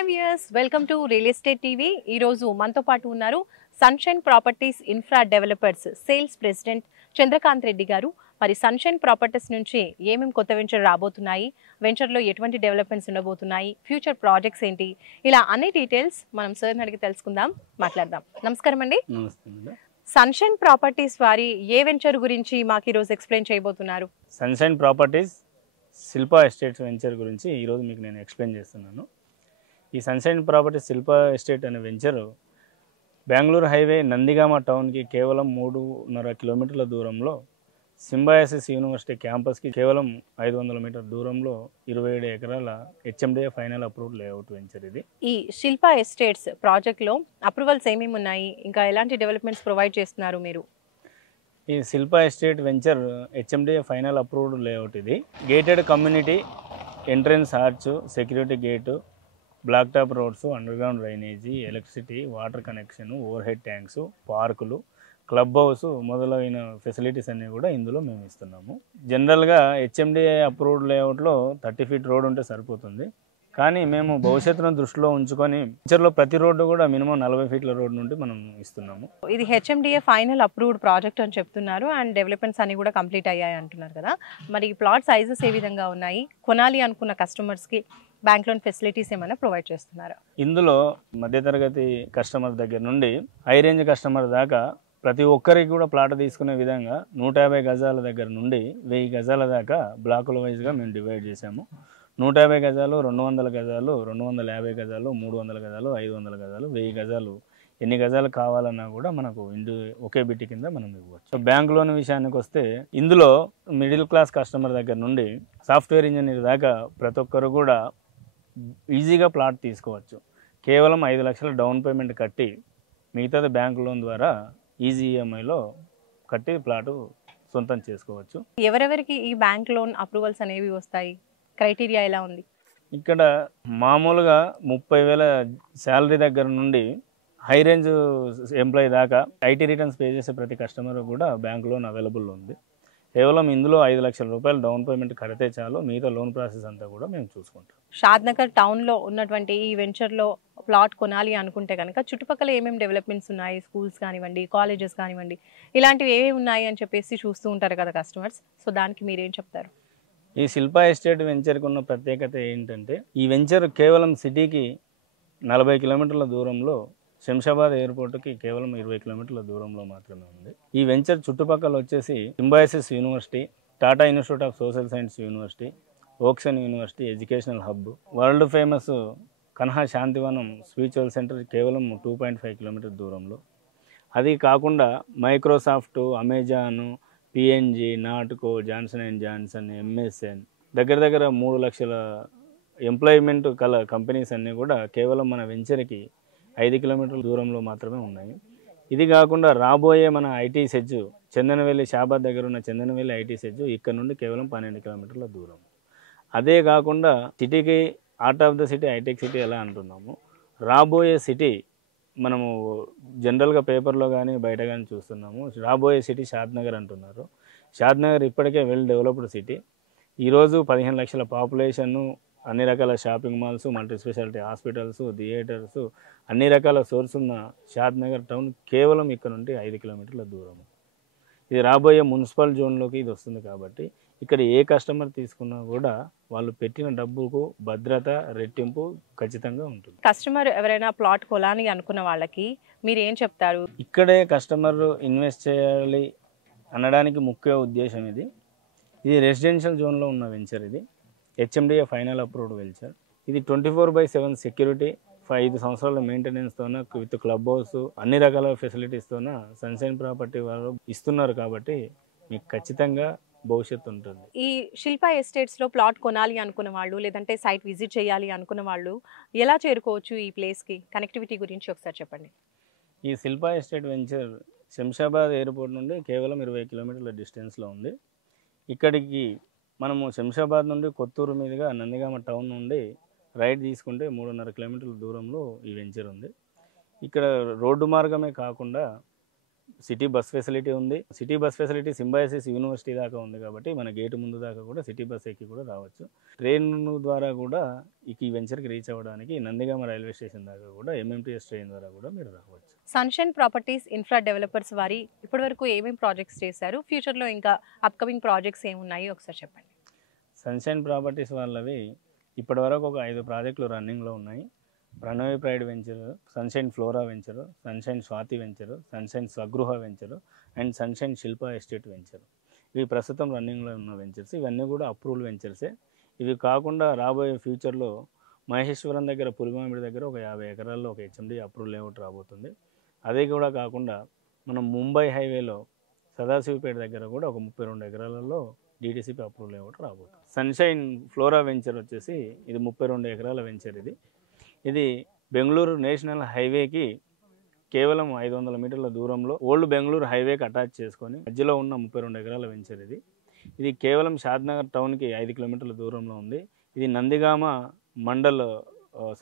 Hi viewers, welcome to real estate TV. ఈరోజు మనతో పాటు ఉన్నారు sunshine properties infra developers sales president Chandrakant Reddy garu. మరి సన్షైన్ ప్రాపర్టీస్ నుంచి ఏమేమి కొత్త వెంచర్ రాబోతున్నాయి, వెంచర్లో ఎటువంటి డెవలప్మెంట్స్ ఉండబోతున్నాయి, ఫ్యూచర్ ప్రాజెక్ట్స్ ఏంటి, ఇలా అన్ని డీటెయిల్స్ మనం సార్ని అడిగి తెలుసుకుందాం, మాట్లాడదాం. నమస్కారం అండి. సన్షైన్ ప్రాపర్టీస్ వారి ఏ వెంచర్ గురించి మాకు ఈరోజు ఎక్స్ప్లెయిన్ చేయబోతున్నారు? Sunshine properties Shilpa estates venture గురించి ఈరోజు మీకు నేను ఎక్స్ప్లెయిన్ చేస్తున్నాను. ఈ సన్షైన్ ప్రాపర్టీస్ శిల్పా ఎస్టేట్ అనే వెంచరు బెంగళూరు హైవే నందిగామ టౌన్కి కేవలం 3.5 కిలోమీటర్ల దూరంలో, సింబయాసిస్ యూనివర్సిటీ క్యాంపస్కి కేవలం 500 మీటర్ దూరంలో 27 ఎకరాల HMDA final approved layout venture ఇది. ఈ శిల్పా ఎస్టేట్స్ ప్రాజెక్ట్లో అప్రూవల్స్ ఏమేమి ఉన్నాయి, ఇంకా ఎలాంటి డెవలప్మెంట్స్ ప్రొవైడ్ చేస్తున్నారు మీరు? ఈ Shilpa estate venture HMDA final approved layout ఇది. Gated community, entrance arch, security gate, black top roads, underground drainage, electricity, water connection, over head tanks, పార్కులు, క్లబ్ హౌస్ మొదలైన ఫెసిలిటీస్ అన్నీ కూడా ఇందులో మేము ఇస్తున్నాము. జనరల్గా హెచ్ఎండిఏ అప్రూవ్డ్ లేఅవుట్లో 30 ఫీట్ రోడ్ ఉంటే సరిపోతుంది. కానీ మేము భవిష్యత్తును దృష్టిలో ఉంచుకొని వెంచర్లో ప్రతి రోడ్డు కూడా మినిమం 40 ఫీట్ల రోడ్ నుండి మనం ఇస్తున్నాము. ఇది హెచ్ఎండిఏ ఫైనల్ అప్రూవ్డ్ ప్రాజెక్ట్ అని చెప్తున్నారు, అండ్ డెవలప్మెంట్స్ అన్ని కూడా కంప్లీట్ అయ్యాయి అంటున్నారు కదా. మరి ప్లాట్ సైజెస్ ఏ విధంగా ఉన్నాయి, కొనాలి అనుకున్న కస్టమర్స్కి బ్యాంక్ లోన్ ఫెసిలిటీస్ ఏమైనా ప్రొవైడ్ చేస్తున్నారు? ఇందులో మధ్యతరగతి కస్టమర్ దగ్గర నుండి హై రేంజ్ కస్టమర్ దాకా ప్రతి ఒక్కరికి కూడా ప్లాట్ తీసుకునే విధంగా 150 గజాల దగ్గర నుండి 1000 గజాల దాకా బ్లాకుల వైజ్గా మేము డివైడ్ చేసాము. 150 గజాలు, 200 గజాలు, 250 గజాలు, 300 గజాలు, 500 గజాలు, 1000 గజాలు, ఎన్ని గజాలు కావాలన్నా కూడా మనకు ఒకే బిట్టి కింద మనం ఇవ్వచ్చు. సో బ్యాంక్ లోన్ విషయానికి వస్తే ఇందులో మిడిల్ క్లాస్ కస్టమర్ దగ్గర నుండి సాఫ్ట్వేర్ ఇంజనీర్ దాకా ప్రతి ఒక్కరు కూడా ఈజీగా ప్లాట్ తీసుకోవచ్చు. కేవలం 5 లక్షల డౌన్ పేమెంట్ కట్టి మిగతాది బ్యాంక్ లోన్ ద్వారా ఈజీ ఈఎంఐలో కట్టి ప్లాటు సొంతం చేసుకోవచ్చు. ఎవరెవరికి ఈ బ్యాంక్ లోన్ అప్రూవల్స్ అనేవి వస్తాయి, క్రైటీరియా ఎలా ఉంది? ఇక్కడ మామూలుగా 30,000 శాలరీ దగ్గర నుండి హై రేంజ్ ఎంప్లాయీ దాకా ఐటీ రిటర్న్స్ పే చేసే ప్రతి కస్టమర్ కూడా బ్యాంక్ లోన్ అవైలబుల్ ఉంది. కేవలం ఇందులో 5 లక్షల రూపాయలు డౌన్ పేమెంట్ కడితే చాలు, మిగతా లోన్ ప్రాసెస్ అంతా కూడా మేము చూసుకుంటాం. షాద్నగర్ టౌన్లో ఉన్నటువంటి ఈ వెంచర్లో ప్లాట్ కొనాలి అనుకుంటే కనుక చుట్టుపక్కల ఏమేమి డెవలప్మెంట్స్ ఉన్నాయి, స్కూల్స్ కానివ్వండి, కాలేజెస్ కానివ్వండి, ఇలాంటివి ఏమేమి ఉన్నాయి అని చెప్పేసి చూస్తూ ఉంటారు కదా కస్టమర్స్. సో దానికి మీరేం చెప్తారు? ఈ శిల్పా ఎస్టేట్ వెంచర్కి ఉన్న ప్రత్యేకత ఏంటంటే, ఈ వెంచర్ కేవలం సిటీకి 40 కిలోమీటర్ల దూరంలో, శంషాబాద్ ఎయిర్పోర్ట్కి కేవలం 20 కిలోమీటర్ల దూరంలో మాత్రమే ఉంది. ఈ వెంచర్ చుట్టుపక్కల వచ్చేసి Symbiosis university, Tata institute of social science university, ఓక్సన్ university educational hub, world famous Kanha Shantivanam spiritual centre కేవలం 2.5 కిలోమీటర్ దూరంలో. అది కాకుండా Microsoft, Amazon, PNG, Natco, Johnson and Johnson, MSN దగ్గర 3 లక్షల ఎంప్లాయ్మెంట్ కల కంపెనీస్ అన్నీ కూడా కేవలం మన వెంచర్కి 5 కిలోమీటర్ల దూరంలో మాత్రమే ఉన్నాయి. ఇది కాకుండా రాబోయే మన ఐటీ సెజ్ చందనవెల్లి, షాబాద్ దగ్గర ఉన్న చందనవెల్లి ఐటీ సెజ్ ఇక్కడ నుండి కేవలం 12 కిలోమీటర్ల దూరం. అదే కాకుండా సిటీకి art of the city, hitech city ఎలా అంటున్నాము, రాబోయే సిటీ మనము జనరల్గా పేపర్లో కానీ బయట కానీ చూస్తున్నాము, రాబోయే సిటీ షాద్నగర్ అంటున్నారు. షాద్నగర్ ఇప్పటికే వెల్ డెవలప్డ్ సిటీ. ఈరోజు 15 లక్షల పాపులేషన్ను, అన్ని రకాల shopping malls, multi speciality hospitals, theatres, అన్ని రకాల సోర్స్ ఉన్న షాద్నగర్ టౌన్ కేవలం ఇక్కడ నుండి 5 కిలోమీటర్ల దూరం. ఇది రాబోయే మున్సిపల్ జోన్లోకి ఇది వస్తుంది. కాబట్టి ఇక్కడ ఏ కస్టమర్ తీసుకున్నా కూడా వాళ్ళు పెట్టిన డబ్బుకు భద్రత రెట్టింపు ఖచ్చితంగా ఉంటుంది. కస్టమర్ ఎవరైనా ప్లాట్ కొనాలి అనుకున్న వాళ్ళకి మీరు ఏం చెప్తారు? ఇక్కడే కస్టమర్ ఇన్వెస్ట్ చేయాలి అనడానికి ముఖ్య ఉద్దేశం ఇది. ఇది రెసిడెన్షియల్ జోన్లో ఉన్న వెంచర్. ఇది హెచ్ఎండిఏ ఫైనల్ అప్రూవ్డ్ వెంచర్. ఇది 24/7 సెక్యూరిటీ, 5 సంవత్సరాల మెయింటెనెన్స్తోన విత్ క్లబ్ హౌస్, అన్ని రకాల ఫెసిలిటీస్తోన సన్షైన్ ప్రాపర్టీ వాళ్ళు ఇస్తున్నారు. కాబట్టి మీకు ఖచ్చితంగా భవిష్యత్తు ఉంటుంది. ఈ శిల్పా ఎస్టేట్స్లో ప్లాట్ కొనాలి అనుకున్న వాళ్ళు, లేదంటే సైట్ విజిట్ చేయాలి అనుకున్న వాళ్ళు ఎలా చేరుకోవచ్చు ఈ ప్లేస్కి? కనెక్టివిటీ గురించి ఒకసారి చెప్పండి. ఈ Shilpa estate venture Shamshabad airport నుండి కేవలం 20 కిలోమీటర్ల డిస్టెన్స్లో ఉంది. ఇక్కడికి మనము శంషాబాద్ నుండి కొత్తూరు మీదుగా నందిగామ టౌన్ నుండి రైట్ తీసుకుంటే 3.5 కిలోమీటర్ల దూరంలో ఈ వెంచర్ ఉంది. ఇక్కడ రోడ్డు మార్గమే కాకుండా సిటీ బస్ ఫెసిలిటీ ఉంది. City bus facility Symbiosis university దాకా ఉంది కాబట్టి మన గేటు ముందు దాకా కూడా సిటీ బస్ ఎక్కి కూడా రావచ్చు. ట్రైన్ ద్వారా కూడా ఈ వెంచర్కి రీచ్ అవ్వడానికి నందిగామ రైల్వే స్టేషన్ దాకా కూడా MMTS ట్రైన్ ద్వారా కూడా మీరు రావచ్చు. సన్షైన్ ప్రాపర్టీస్ ఇన్ఫ్రా డెవలపర్స్ వారి ఇప్పటివరకు ఏమేమి ప్రాజెక్ట్స్ చేశారు, ఫ్యూచర్లో ఇంకా అప్కమింగ్ ప్రాజెక్ట్స్ ఏమున్నాయి ఒకసారి చెప్పండి. సన్షైన్ ప్రాపర్టీస్ వాళ్ళవి ఇప్పటివరకు ఒక 5 ప్రాజెక్టులు రన్నింగ్లో ఉన్నాయి. Pranavi pride venture, sunshine Flora venture, sunshine Swathi venture, sunshine Swagruha venture and sunshine Shilpa estate venture. ఇవి ప్రస్తుతం రన్నింగ్లో ఉన్న వెంచర్స్. ఇవన్నీ కూడా అప్రూవల్ వెంచర్సే. ఇవి కాకుండా రాబోయే ఫ్యూచర్లో మహేశ్వరం దగ్గర పులిమామిడి దగ్గర ఒక 50 ఎకరాల్లో ఒక HMD అప్రూవల్ లేఅవుట్ రాబోతుంది. అదే కూడా కాకుండా మనం ముంబై హైవేలో సదాశివపేట దగ్గర కూడా ఒక 32 ఎకరాలలో DTCP అప్రూవల్ లేఅవుట్ రాబోతుంది. సన్షైన్ ఫ్లోరా వెంచర్ వచ్చేసి ఇది 32 ఎకరాల వెంచర్. ఇది బెంగళూరు నేషనల్ హైవేకి కేవలం 500 మీటర్ల దూరంలో ఓల్డ్ బెంగళూరు హైవేకి అటాచ్ చేసుకొని మధ్యలో ఉన్న 32 ఎకరాల వెంచర్. ఇది కేవలం షాద్నగర్ టౌన్కి 5 కిలోమీటర్ల దూరంలో ఉంది. ఇది నందిగామ మండల్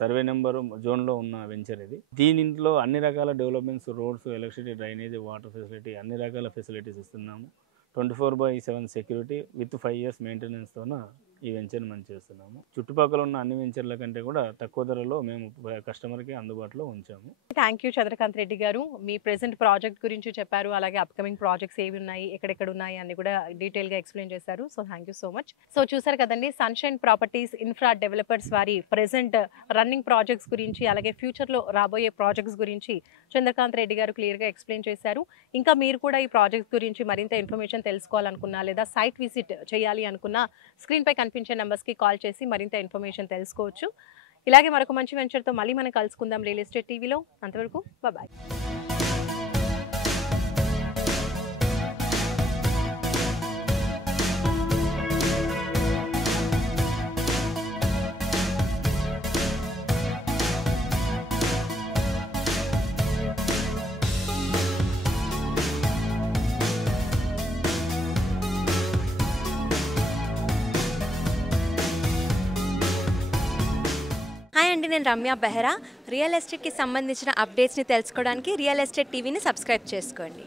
సర్వే నెంబర్ జోన్లో ఉన్న వెంచర్. దీనిలో అన్ని రకాల developments, roads, electricity, drainage, water facility అన్ని రకాల ఫెసిలిటీస్ ఇస్తున్నాము. 24/7 సెక్యూరిటీ విత్ 5 years మెయింటెనెన్స్తోన ఈ వెంచర్ మనం చేస్తున్నాము. చుట్టుపక్కల ఉన్న అన్ని వెంచర్ల కంటే కూడా తక్కువ ధరలో మేము కస్టమర్కి అందుబాటులో ఉంచాము. థ్యాంక్ యూ చంద్రకాంత్ రెడ్డి గారు. మీ ప్రెసెంట్ ప్రాజెక్ట్ గురించి చెప్పారు, అలాగే అప్కమింగ్ ప్రాజెక్ట్స్ ఏవి ఉన్నాయి, ఎక్కడెక్కడ ఉన్నాయి అన్ని కూడా డీటెయిల్గా ఎక్స్ప్లెయిన్ చేశారు. So thank you so much. So చూసారు కదండి, సన్షైన్ ప్రాపర్టీస్ ఇన్ఫ్రా డెవలపర్స్ వారి ప్రెసెంట్ రన్నింగ్ ప్రాజెక్ట్స్ గురించి, అలాగే ఫ్యూచర్లో రాబోయే ప్రాజెక్ట్స్ గురించి చంద్రకాంత్ రెడ్డి గారు క్లియర్గా ఎక్స్ప్లెయిన్ చేశారు. ఇంకా మీరు కూడా ఈ ప్రాజెక్ట్స్ గురించి మరింత ఇన్ఫర్మేషన్ తెలుసుకోవాలనుకున్నా లేదా సైట్ విజిట్ చేయాలి అనుకున్నా స్క్రీన్పై కనిపించే నెంబర్స్కి కాల్ చేసి మరింత ఇన్ఫర్మేషన్ తెలుసుకోవచ్చు. ఇలాగే మరొక మంచి వెంచర్తో మళ్ళీ మనం కలుసుకుందాం రియల్ ఎస్టేట్ టీవీలో. అంతవరకు బాయ్. హాయ్ అండి, నేను రమ్య బెహ్రా. రియల్ ఎస్టేట్కి సంబంధించిన అప్డేట్స్ని తెలుసుకోవడానికి రియల్ ఎస్టేట్ టీవీని సబ్స్క్రైబ్ చేసుకోండి.